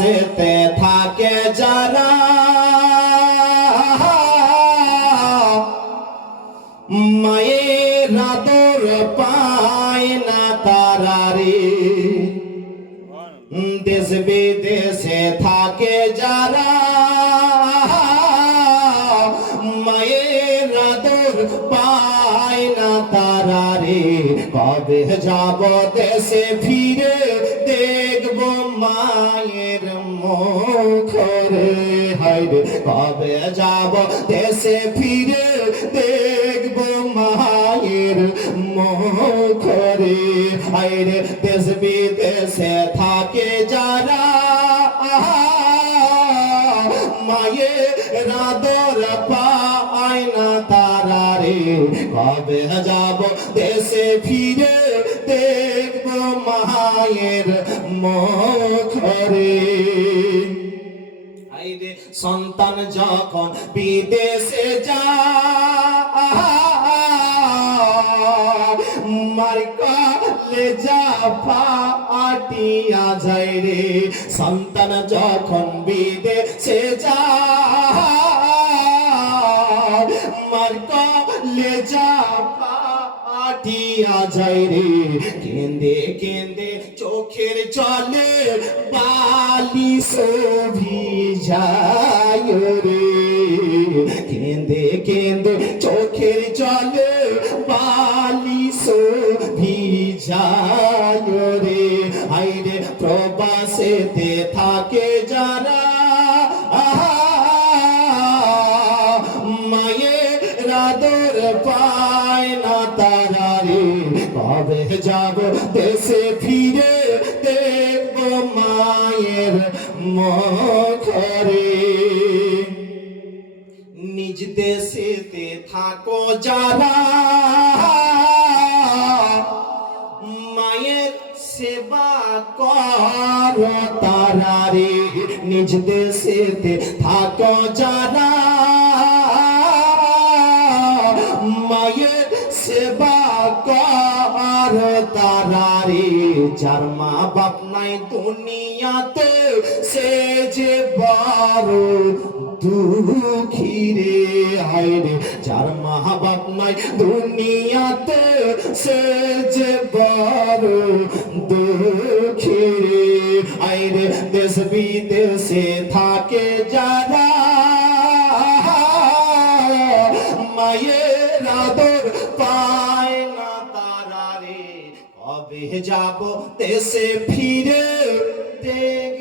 প্রবাসেতে থাকে যারা মায়ের আদর পায় না তারারে। দেশ বিদেশে তারা রে, কবে যাব দেশে ফিরে? দেখব মায়ের মুখ রে হাইরে কবে যাব দেশে ফিরে? দেখব মায়ের মুখ রে হাইরে দেশ বিদেশে থাকে যারা। মায়ের আদর পায় না তারা। রে কবে যাব দেশে ফিরে দেখব মায়ের মুখ রে আইরে সন্তান যখন বিদেশে যায় মার্কালে যা পাটিয়া যায় রে। সন্তান যখন বিদেশে যায় মার্কালে যা পাটিয়া যায় রে। কেন্দে কেন্দে চোখের জলে বালি সভি যায় রে। কেন্দে কেন্দে চোখের জলে বালি সভি যায় রে আইরে প্রবাসেতে থাকে যারা মায়ের আদর পায় না তারা রে কবে যাব দেশে ফিরে দেখব মায়ের মুখ রে নিজ দেশেতে থাকো যারা, মায়ের সেবা কর তারা রে নিজ দেশেতে থাকো যারা কর তারা রে যার মা বাপ নাই দুনিয়াতে, সে যে বড় দুঃখী রে। হায় রে, যার মা বাপ নাই দুনিয়াতে, সে যে বড় দুঃখী রে। হায় রে, দেশ বিদেশে থাকে কবে যাব দেশে ফিরে দেখব